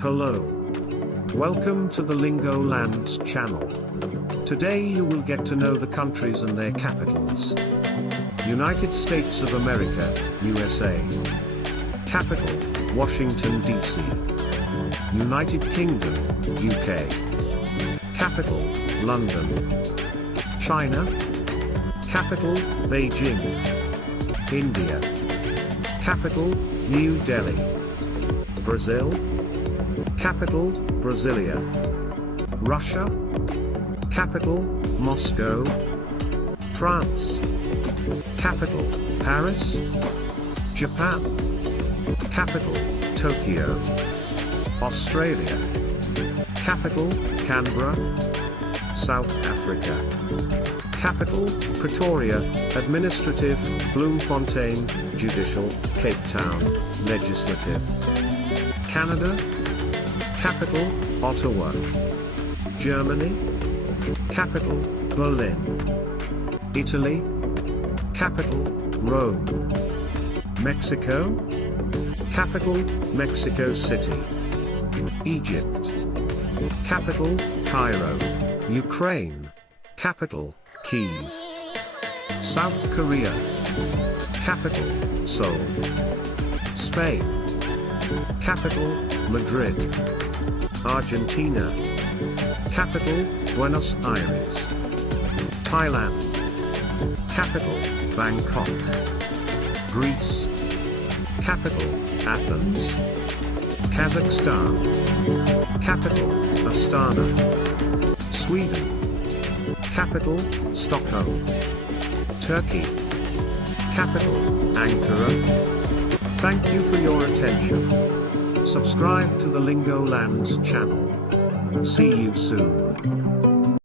Hello. Welcome to the Lingolands channel. Today you will get to know the countries and their capitals. United States of America, USA. Capital, Washington, D.C. United Kingdom, UK. Capital, London. China. Capital, Beijing. India. Capital, New Delhi. Brazil. Capital, Brasilia. Russia. Capital, Moscow. France. Capital, Paris. Japan. Capital, Tokyo. Australia. Capital, Canberra. South Africa. Capital, Pretoria. Administrative, Bloemfontein. Judicial, Cape Town. Legislative. Canada. Capital, Ottawa. Germany. Capital, Berlin. Italy. Capital, Rome. Mexico. Capital, Mexico City. Egypt. Capital, Cairo. Ukraine. Capital, Kyiv. South Korea. Capital, Seoul. Spain. Capital, Madrid. Argentina. Capital, Buenos Aires. Thailand. Capital, Bangkok. Greece. Capital, Athens. Kazakhstan. Capital, Astana. Sweden. Capital, Stockholm. Turkey. Capital, Ankara. Thank you for your attention. Subscribe to the Lingolands channel. See you soon.